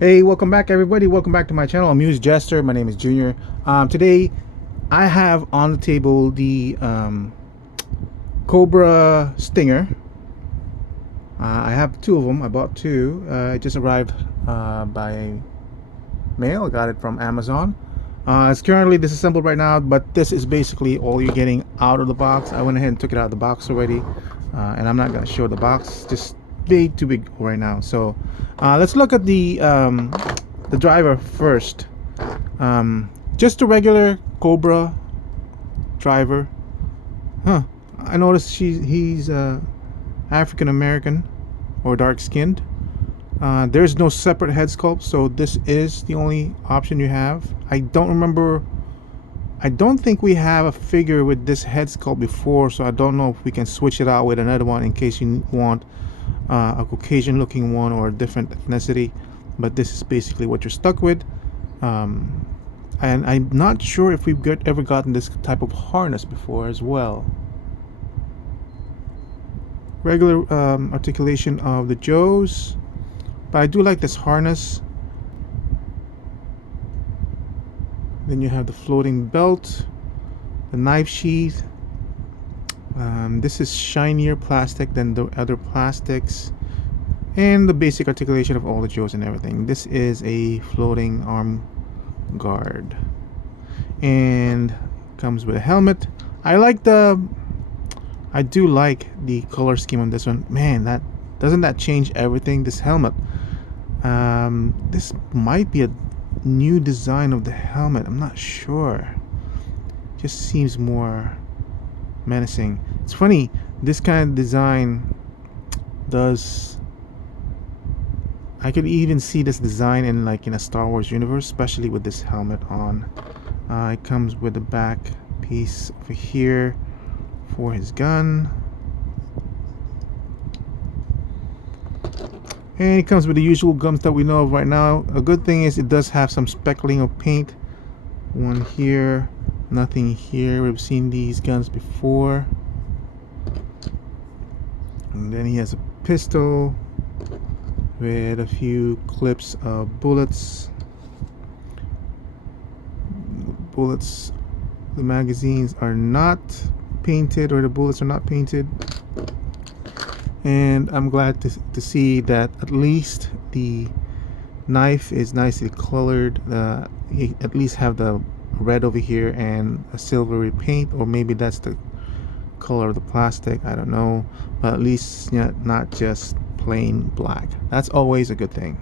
Hey, welcome back everybody. Welcome back to my channel. I'm Muse Jester. My name is Junior. Today I have on the table the Cobra Stinger. I have two of them. I bought two. It just arrived by mail. I got it from Amazon. It's currently disassembled right now, but this is basically all you're getting out of the box. I went ahead and took it out of the box already, and I'm not going to show the box. Just big, too big right now. So let's look at the driver first. Just a regular Cobra driver. I noticed he's African American or dark skinned. There's no separate head sculpt, so this is the only option you have. I don't think we have a figure with this head sculpt before, so I don't know if we can switch it out with another one in case you want a Caucasian looking one or a different ethnicity. But this is basically what you're stuck with. And I'm not sure if we've ever gotten this type of harness before as well. Regular articulation of the Joes, but I do like this harness. Then you have the floating belt, the knife sheath. This is shinier plastic than the other plastics, and the basic articulation of all the Joes and everything. This is a floating arm guard, and comes with a helmet. I do like the color scheme on this one. Man, that change everything? This helmet. This might be a new design of the helmet. I'm not sure. Just seems more menacing. It's funny. This kind of design does. I could even see this design in a Star Wars universe, especially with this helmet on. It comes with a back piece over here for his gun, and it comes with the usual guns that we know of right now. A good thing is it does have some speckling of paint. One here, nothing here. We've seen these guns before. And then he has a pistol with a few clips of bullets. The magazines are not painted, or the bullets are not painted, and I'm glad to see that at least the knife is nicely colored. You at least have the red over here and a silvery paint, or maybe that's the color of the plastic, I don't know, but at least not just plain black. That's always a good thing.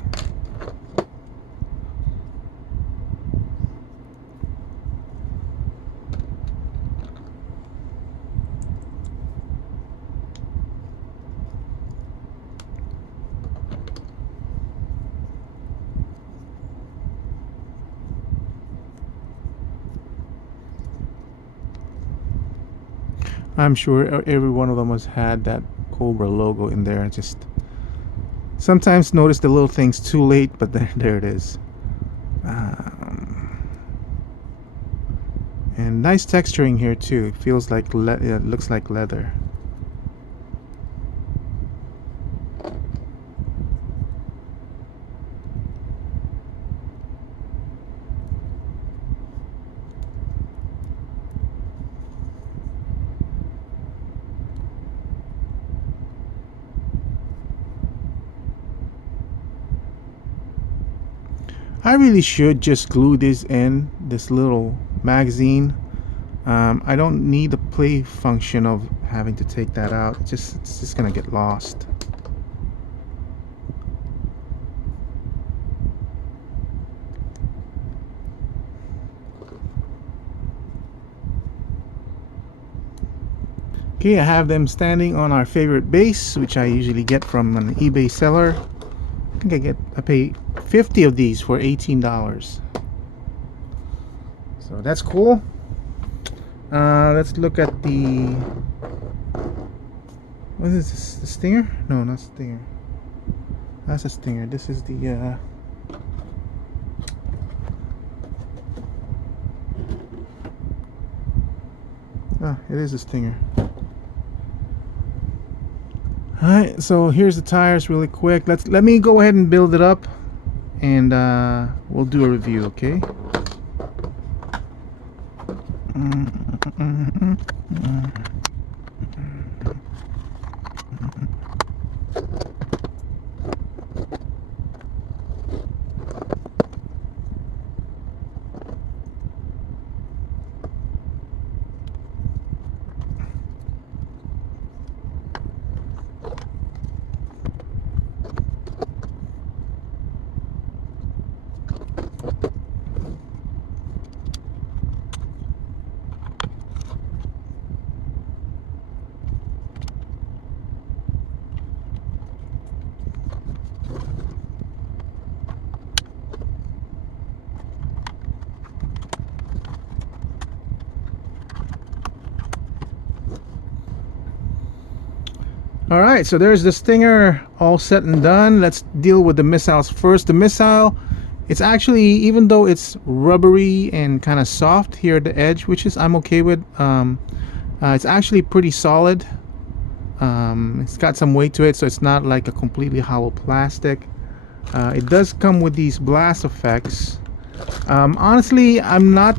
I'm sure every one of them has had that Cobra logo in there. Just sometimes notice the little things too late, but there it is. And nice texturing here too. It feels like it looks like leather. I really should just glue this in, this little magazine. I don't need the play function of having to take that out. It's just gonna get lost. Okay, I have them standing on our favorite base, which I usually get from an eBay seller. I think I pay 50 of these for $18. So that's cool. Let's look at what is this? The Stinger? No, not Stinger. That's a Stinger. This is the it is a Stinger. Alright, so here's the tires really quick. Let me go ahead and build it up, and we'll do a review, okay? All right, so there's the Stinger all set and done. Let's deal with the missiles first. The missile, it's actually, even though it's rubbery and kind of soft here at the edge, which is I'm okay with, it's actually pretty solid. It's got some weight to it, so it's not like a completely hollow plastic. It does come with these blast effects. Honestly, I'm not...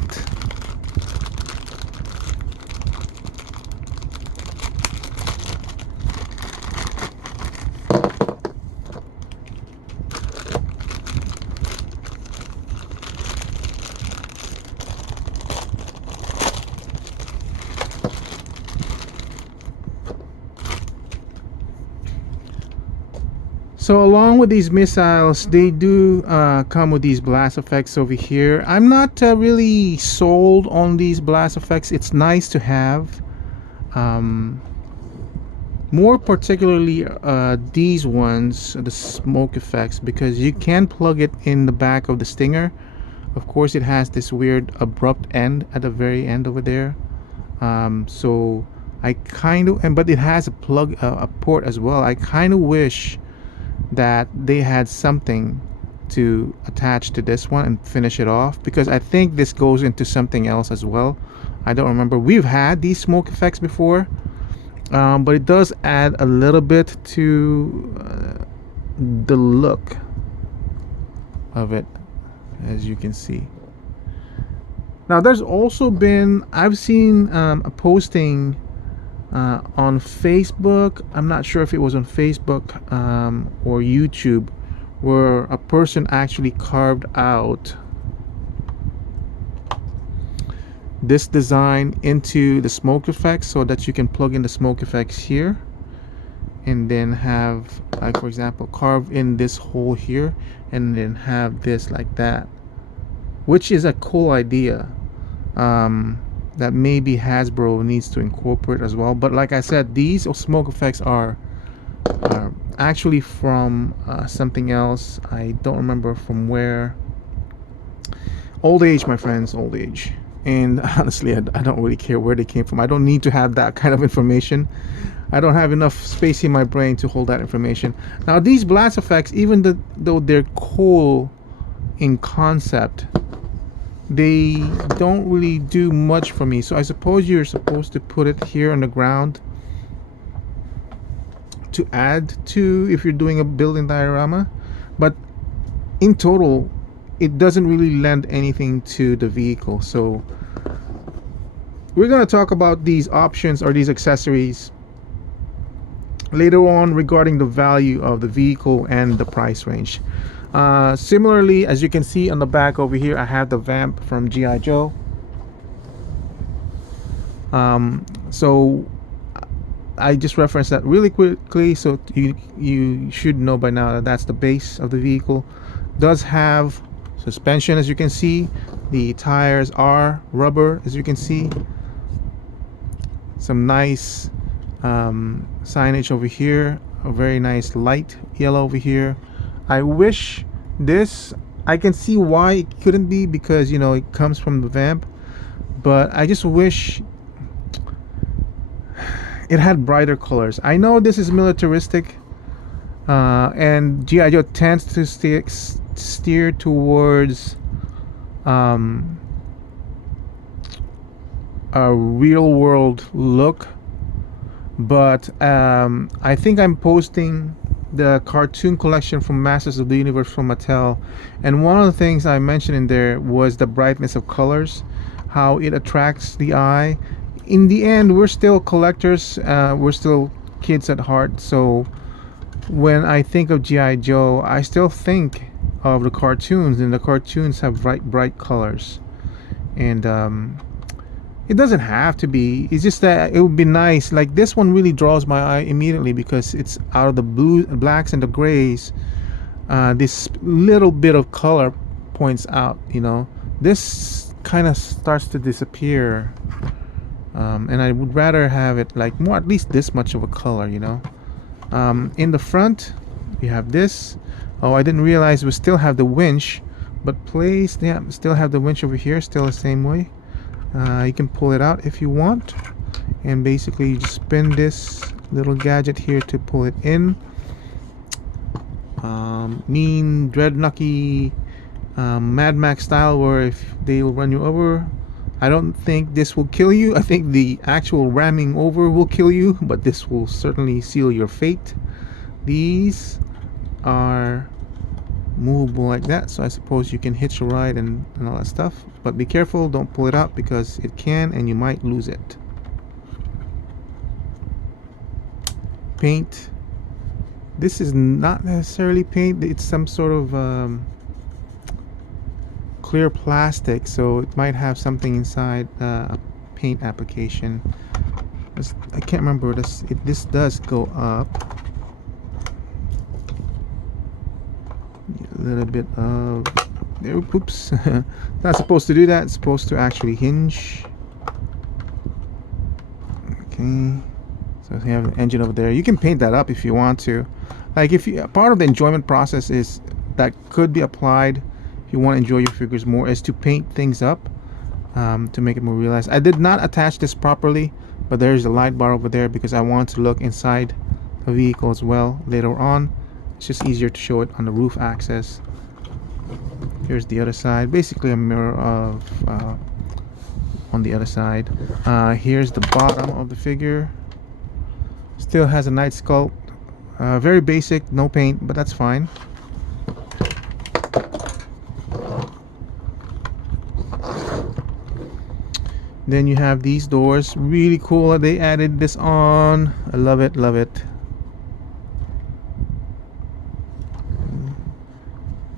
So along with these missiles, they do come with these blast effects over here. I'm not really sold on these blast effects. It's nice to have. More particularly these ones, the smoke effects, because you can plug it in the back of the Stinger. Of course, it has this weird abrupt end at the very end over there. So I kind of, but it has a plug, a port as well. I kind of wish that they had something to attach to this one and finish it off, because I think this goes into something else as well. I don't remember. We've had these smoke effects before, but it does add a little bit to the look of it, as you can see. Now there's also been, I've seen a posting on Facebook. I'm not sure if it was on Facebook or YouTube, where a person actually carved out this design into the smoke effects, so that you can plug in the smoke effects here and then have, like, for example, carve in this hole here and then have this like that, which is a cool idea that maybe Hasbro needs to incorporate as well. But like I said, these smoke effects are actually from something else. I don't remember from where. Old age, my friends, old age. And honestly, I don't really care where they came from. I don't need to have that kind of information. I don't have enough space in my brain to hold that information. Now these blast effects, even though they're cool in concept, they don't really do much for me. So I suppose you're supposed to put it here on the ground to add to, if you're doing a building diorama, but in total it doesn't really lend anything to the vehicle. So we're going to talk about these options or these accessories later on regarding the value of the vehicle and the price range. Similarly, as you can see on the back over here, I have the Vamp from G.I. Joe. So I just referenced that really quickly, so you should know by now that that's the base of the vehicle. Does have suspension, as you can see. The tires are rubber, as you can see. Some nice signage over here, a very nice light yellow over here. I wish this, I can see why it couldn't be, because you know it comes from the Vamp, but I just wish it had brighter colors. I know this is militaristic, and G.I. Joe tends to steer towards a real world look, but I think I'm posting the cartoon collection from Masters of the Universe from Mattel, and one of the things I mentioned in there was the brightness of colors, how it attracts the eye. In the end, we're still collectors, we're still kids at heart, so when I think of G.I. Joe, I still think of the cartoons, and the cartoons have bright colors. And it doesn't have to be, it's just that it would be nice. Like this one really draws my eye immediately because it's out of the blue, blacks and the grays. This little bit of color points out, you know. This kind of starts to disappear, and I would rather have it like more, at least this much of a color, you know. In the front we have this. Oh, I didn't realize we still have the winch, but please, yeah, still have the winch over here, still the same way. You can pull it out if you want, and basically you just spin this little gadget here to pull it in. Mean dreadnoughty Mad Max style, where if they will run you over, I don't think this will kill you. I think the actual ramming over will kill you, but this will certainly seal your fate. These are movable like that, so I suppose you can hitch a ride and all that stuff, but be careful, don't pull it out because it can and you might lose it. Paint. This is not necessarily paint, it's some sort of clear plastic, so it might have something inside, a paint application. I can't remember this. This does go up a little bit of there. Oops. Not supposed to do that. It's supposed to actually hinge. Okay, so you have an engine over there. You can paint that up if you want to. Like if you, part of the enjoyment process is that could be applied if you want to enjoy your figures more, is to paint things up, to make it more realized. I did not attach this properly, but there's a light bar over there because I want to look inside the vehicle as well later on. It's just easier to show it on the roof access. Here's the other side, basically a mirror of on the other side. Here's the bottom of the figure. Still has a night sculpt. Very basic, no paint, but that's fine. Then you have these doors, really cool that they added this on. I love it, love it.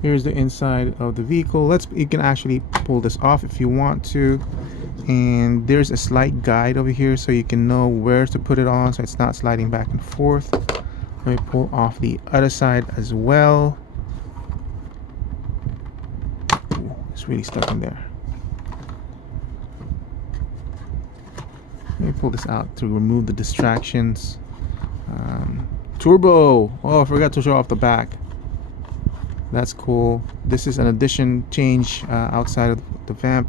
Here's the inside of the vehicle. You can actually pull this off if you want to, and there's a slight guide over here so you can know where to put it on so it's not sliding back and forth. Let me pull off the other side as well. Ooh, it's really stuck in there. Let me pull this out to remove the distractions. Turbo! Oh, I forgot to show off the back. That's cool. This is an addition change outside of the Vamp.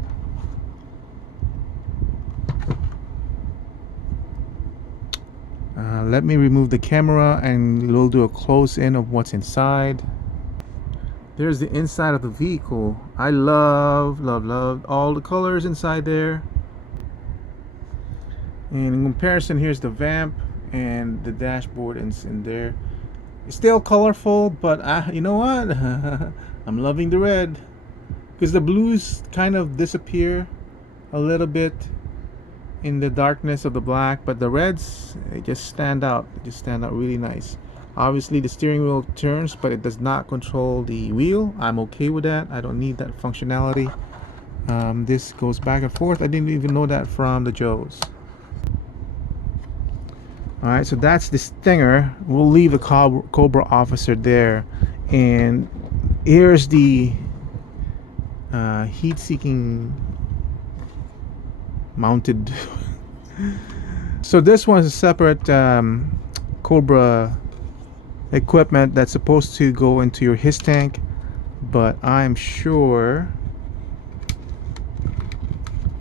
Let me remove the camera and we'll do a close-in of what's inside. There's the inside of the vehicle. I love all the colors inside there. And in comparison, here's the Vamp and the dashboard in there. It's still colorful, but you know what? I'm loving the red because the blues kind of disappear a little bit in the darkness of the black, but the reds, they just stand out. They just stand out really nice. Obviously the steering wheel turns, but it does not control the wheel. I'm okay with that. I don't need that functionality. This goes back and forth. I didn't even know that from the Joes. Alright, so that's the Stinger. We'll leave the Cobra officer there, and here's the heat-seeking mounted. So this one is a separate Cobra equipment that's supposed to go into your his tank, but I'm sure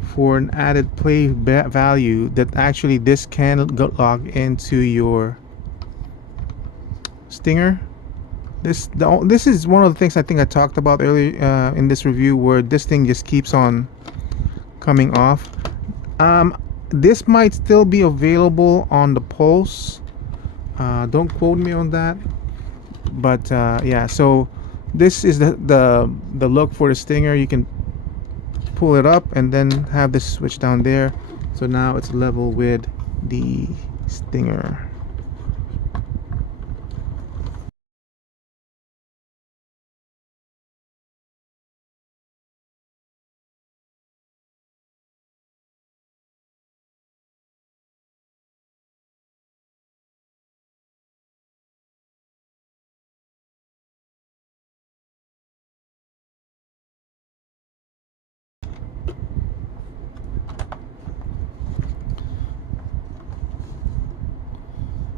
for an added play value that actually this can log into your Stinger. This is one of the things I think I talked about earlier in this review, where this thing just keeps on coming off. This might still be available on the Pulse. Don't quote me on that, But yeah, so this is the look for the Stinger. You can pull it up and then have this switch down there, so now it's level with the Stinger.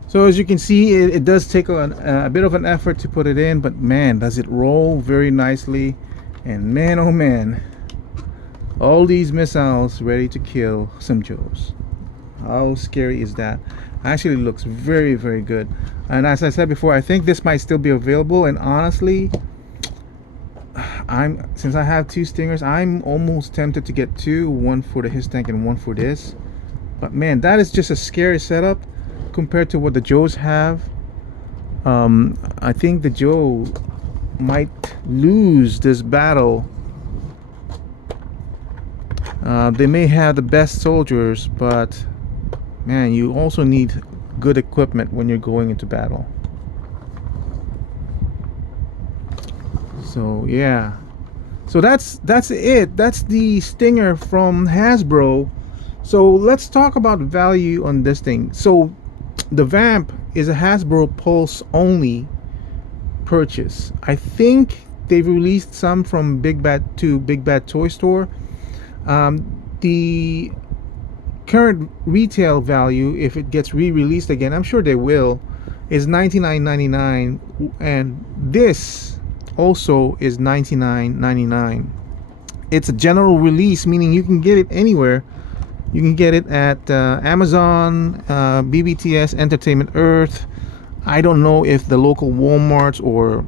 So as you can see, it does take a bit of an effort to put it in, but man, does it roll very nicely. And man, oh man, all these missiles ready to kill some Joes. How scary is that? Actually looks very, very good. And as I said before, I think this might still be available. And honestly, since I have two Stingers, I'm almost tempted to get two, one for the his tank and one for this. But man, that is just a scary setup compared to what the Joes have. I think the Joe might lose this battle. They may have the best soldiers, but man, you also need good equipment when you're going into battle. So yeah, so that's it. That's the Stinger from Hasbro. So let's talk about value on this thing. So the Vamp is a Hasbro Pulse only purchase. I think they've released some from Big Bad to Big Bad Toy Store. The current retail value, if it gets re-released again, I'm sure they will, is $99.99, and this also is $99.99. It's a general release, meaning you can get it anywhere. You can get it at Amazon, BBTS, Entertainment Earth. I don't know if the local Walmarts or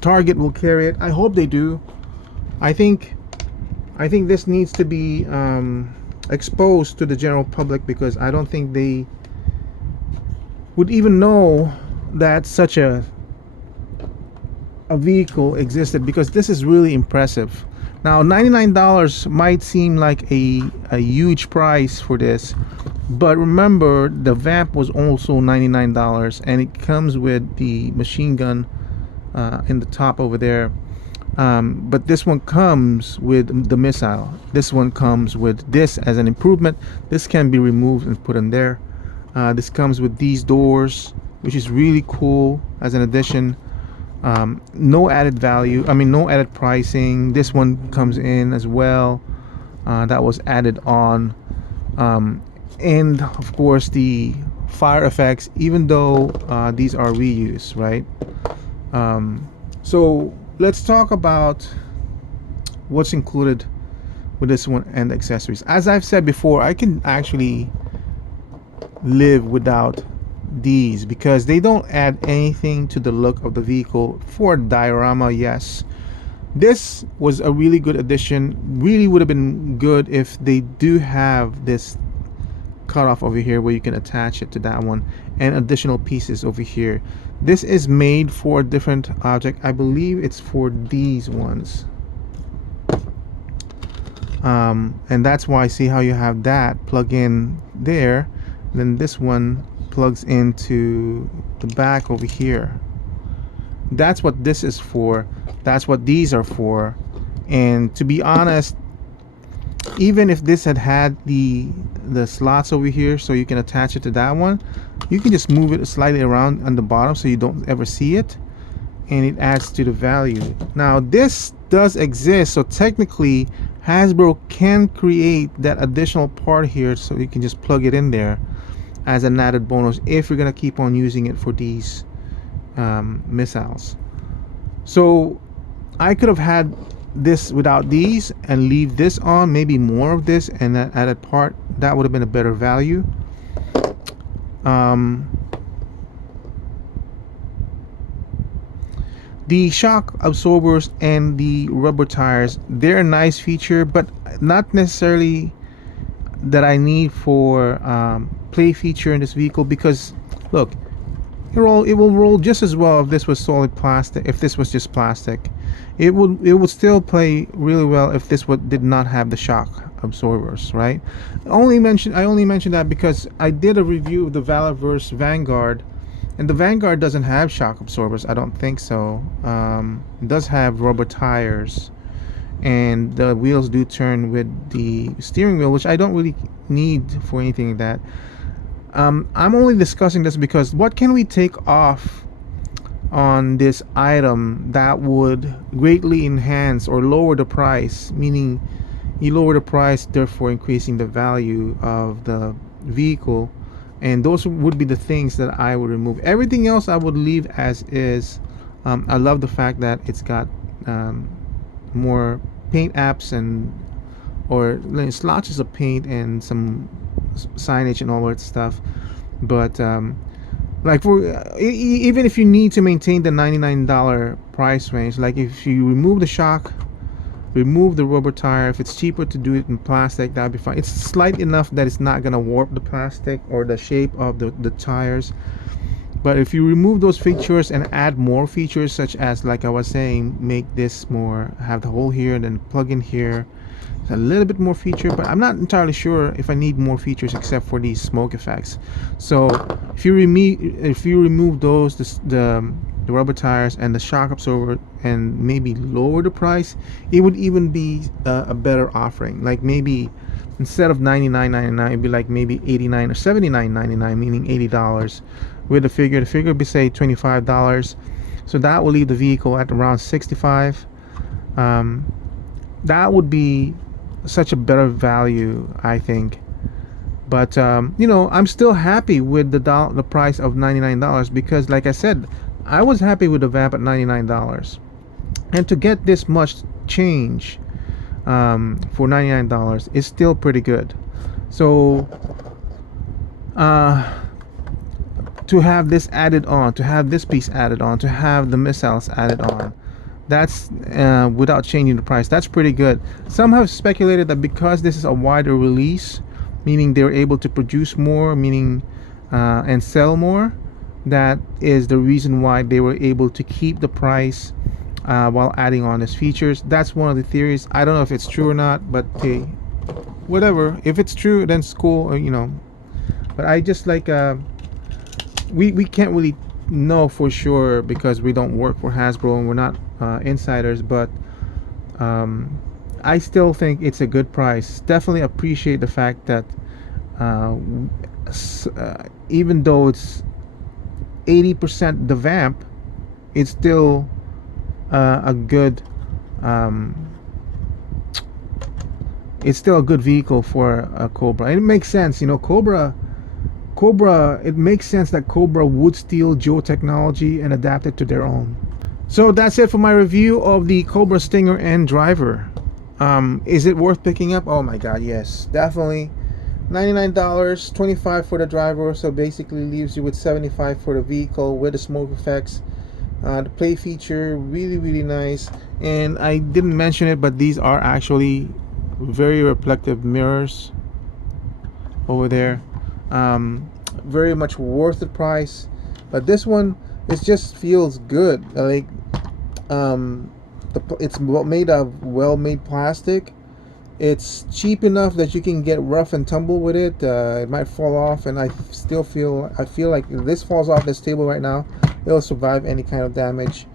Target will carry it. I hope they do. I think this needs to be exposed to the general public, because I don't think they would even know that such a vehicle existed, because this is really impressive. Now $99 might seem like a huge price for this, but remember the Vamp was also $99, and it comes with the machine gun in the top over there. But this one comes with the missile. This one comes with this as an improvement. This can be removed and put in there. This comes with these doors, which is really cool as an addition. No added value, I mean no added pricing. This one comes in as well. That was added on. And of course the fire effects, even though these are reused, right? So let's talk about what's included with this one and accessories. As I've said before, I can actually live without these because they don't add anything to the look of the vehicle. For diorama, yes, this was a really good addition. Really would have been good if they do have this cutoff over here where you can attach it to that one, and additional pieces over here. This is made for a different object. I believe it's for these ones, and that's why, see how you have that plug in there, then this one plugs into the back over here. That's what this is for. That's what these are for. And to be honest, even if this had the slots over here so you can attach it to that one, you can just move it slightly around on the bottom so you don't ever see it, and it adds to the value. Now this does exist, so technically Hasbro can create that additional part here, so you can just plug it in there as an added bonus if you're gonna keep on using it for these missiles. So I could have had this without these and leave this on, maybe more of this and that added part. That would have been a better value. The shock absorbers and the rubber tires, they're a nice feature, but not necessarily that I need for play feature in this vehicle, because look, it will roll just as well if this was solid plastic. If this was just plastic, it would still play really well if this did not have the shock absorbers, right? I only mentioned that because I did a review of the Valaverse Vanguard, and the Vanguard doesn't have shock absorbers. I don't think so. It does have rubber tires, and the wheels do turn with the steering wheel, which I don't really need for anything like that. I'm only discussing this because what can we take off on this item that would greatly enhance or lower the price, meaning you lower the price, therefore increasing the value of the vehicle, and those would be the things that I would remove. Everything else I would leave as is. I love the fact that it's got more paint apps and or splotches of paint and some signage and all that stuff, but like for even if you need to maintain the $99 price range, like if you remove the shock, remove the rubber tire, if it's cheaper to do it in plastic, that'd be fine. It's slight enough that it's not gonna warp the plastic or the shape of the tires. But if you remove those features and add more features, such as, like I was saying, make this more, have the hole here and then plug in here, a little bit more feature, but I'm not entirely sure if I need more features except for these smoke effects. So if you remove those, the rubber tires and the shock absorber, and maybe lower the price, it would even be a better offering. Like maybe instead of $99.99, it'd be like maybe $89 or $79.99, meaning $80. With the figure would be say $25. So that will leave the vehicle at around $65. That would be such a better value, I think. But you know, I'm still happy with the price of $99, because like I said, I was happy with the Vamp at $99, and to get this much change for $99 is still pretty good. So to have this added on, to have this piece added on, to have the missiles added on, that's without changing the price, that's pretty good. Some have speculated that because this is a wider release, meaning they're able to produce more, meaning and sell more, that is the reason why they were able to keep the price while adding on these features. That's one of the theories. I don't know if it's true or not, but hey, whatever. If it's true, then it's cool, you know. But I just like we can't really know for sure because we don't work for Hasbro and we're not insiders, but I still think it's a good price. Definitely appreciate the fact that even though it's 80% the Vamp, it's still a good it's still a good vehicle for a Cobra. And it makes sense, you know. Cobra, it makes sense that Cobra would steal Joe technology and adapt it to their own. So that's it for my review of the Cobra Stinger and Driver. Is it worth picking up? Oh my god, yes, definitely. $99, $25 for the driver, so basically leaves you with $75 for the vehicle with the smoke effects. The play feature, really nice. And I didn't mention it, but these are actually very reflective mirrors over there. Very much worth the price. But this one, it just feels good. Like it's made of well-made plastic. It's cheap enough that you can get rough and tumble with it. It might fall off, and I feel like if this falls off this table right now, it'll survive any kind of damage.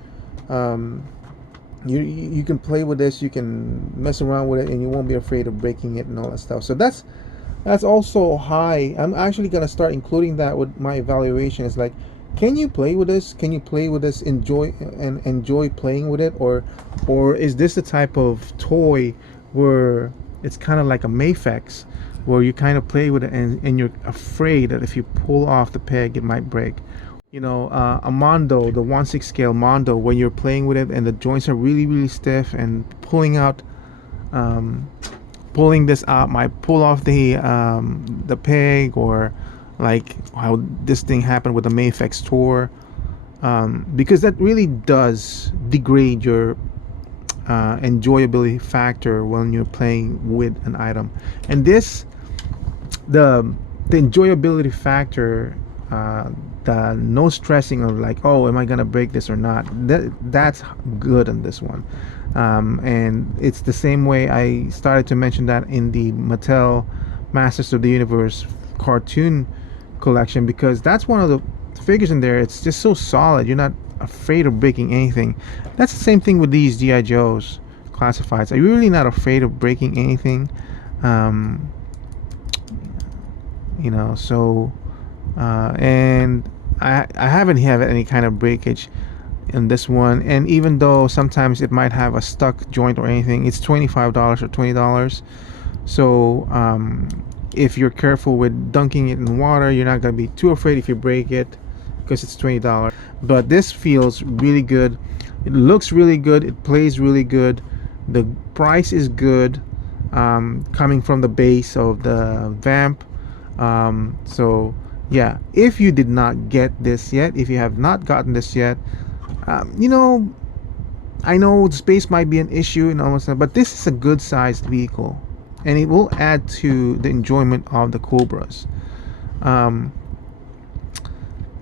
You can play with this, you can mess around with it, and you won't be afraid of breaking it and all that stuff. So that's also high. I'm actually gonna start including that with my evaluation. It's like, can you play with this? Can you play with this? Enjoy playing with it, or is this the type of toy where it's kind of like a Mafex, where you kind of play with it and you're afraid that if you pull off the peg, it might break? You know, a Mondo, the 1/6 scale Mondo, when you're playing with it and the joints are really stiff, and pulling this out might pull off the peg, or like how this thing happened with the Mafex Tour, because that really does degrade your enjoyability factor when you're playing with an item. And this, the enjoyability factor no stressing of like, oh, am I gonna break this or not. That's good on this one. And it's the same way I started to mention that in the Mattel Masters of the Universe cartoon collection, because that's one of the figures in there. It's just so solid. You're not afraid of breaking anything. That's the same thing with these GI Joes classifieds. Are you really not afraid of breaking anything? Um, so and I haven't had any kind of breakage in this one, and even though sometimes it might have a stuck joint or anything, it's $25 or $20. So if you're careful with dunking it in water, you're not going to be too afraid if you break it, because it's $20. But this feels really good. It looks really good. It plays really good. The price is good, coming from the base of the Vamp. So yeah, if you did not get this yet, if you have not gotten this yet, I know space might be an issue and almost, but this is a good sized vehicle, and it will add to the enjoyment of the Cobras.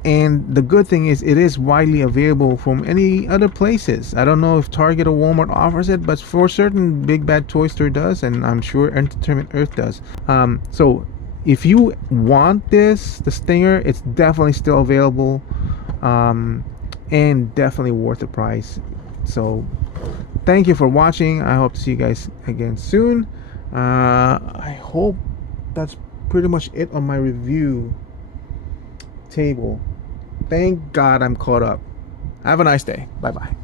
And the good thing is it is widely available from any other places. I don't know if Target or Walmart offers it, but for certain, Big Bad Toy Store does, and I'm sure Entertainment Earth does. So if you want the Stinger, it's definitely still available, and definitely worth the price. So thank you for watching. I hope to see you guys again soon. I hope that's pretty much it on my review table. Thank God I'm caught up. Have a nice day. Bye bye.